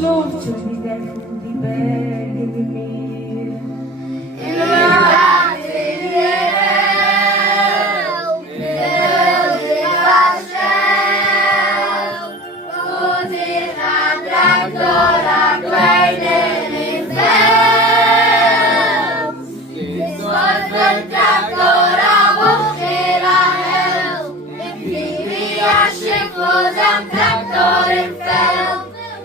Luft zu die Welt, die Berge, die Meer.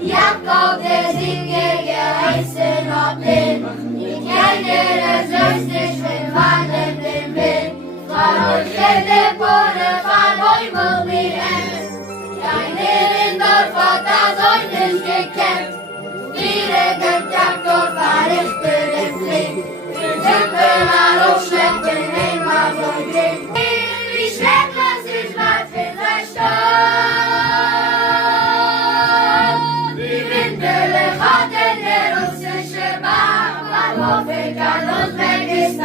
Jakob der Sieger geheißen und blind. Ich kenne das Löslich, wenn wandeln den Wind. Von euch der Bohne, von euch will mir enden. Keiner in Dorf hat das euch nicht gekämpft. Viele den Traktor verrichtet den Flink. Den Tümpel an aufschleppen, immer so drin. Wie schrecklos ist was für sein Sturm.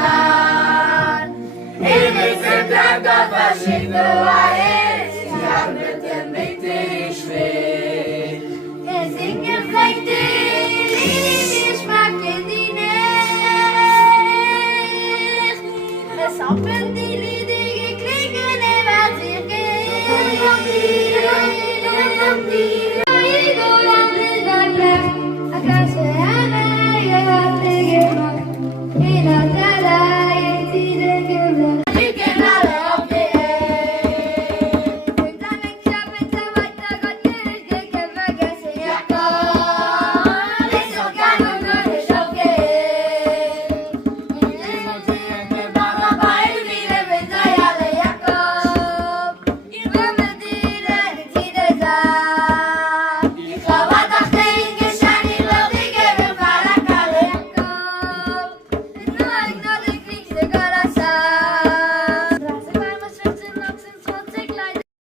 Uzbekistan. In diesem Land dort verschickt du alles, sie haben mit dem Weg dich schwer. Es sind gefleckte Lieder, ich mag die nicht. Es haben die Lieder geklingelt, was ich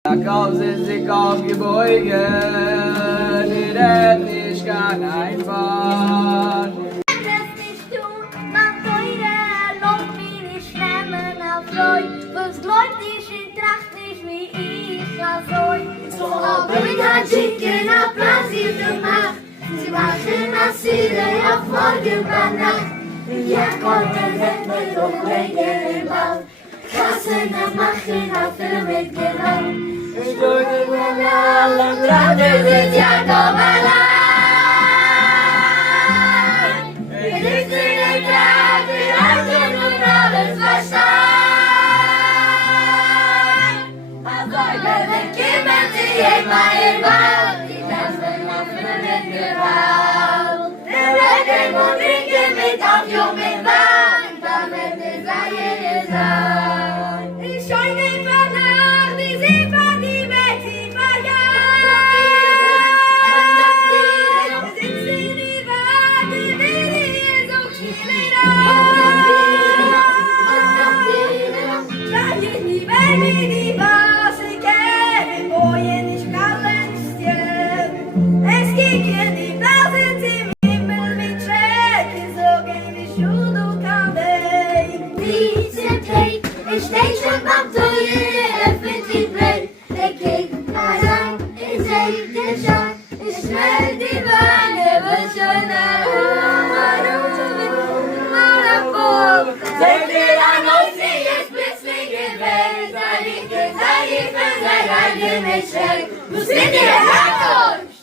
Jakob sind sich aufgebeugt, die Redlich kann einfahren. Das nicht tun, man teure, lob mir nicht schwemmen auf Leut, was Leut ist in Tracht nicht wie ich als euch. So aber mit der Chicken auf Brasil gemacht, sie machen das Siede auf morgen bei Nacht. Jakob, der wird mir doch länger im Ball, Kassen am Machen auf der Mitgewalt. Ich drücke mir alle Grade, sind Jakob allein. Wir sitzen in der Kraft, wir halten und alles verstanden. Als heute kümmern sie immer im Wald, die lassen offen mit Gewalt. Wir werden und trinken mit auf jungen Wein, damit es eine sein. Ich scheune danach, die Seefahrt. Você tem errado!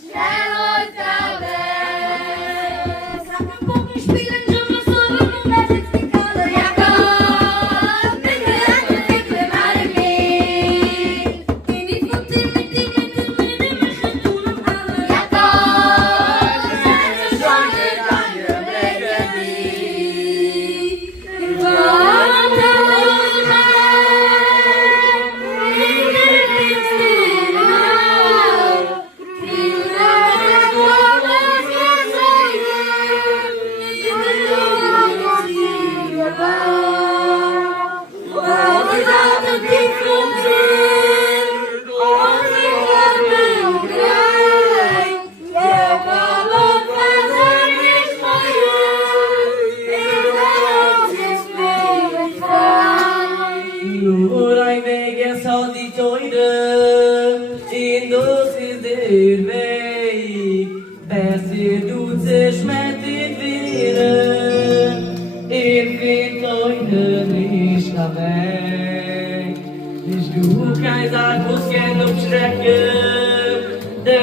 mir wird heute nicht weg. Ich du kein Sarg, muss gern umschrecken, der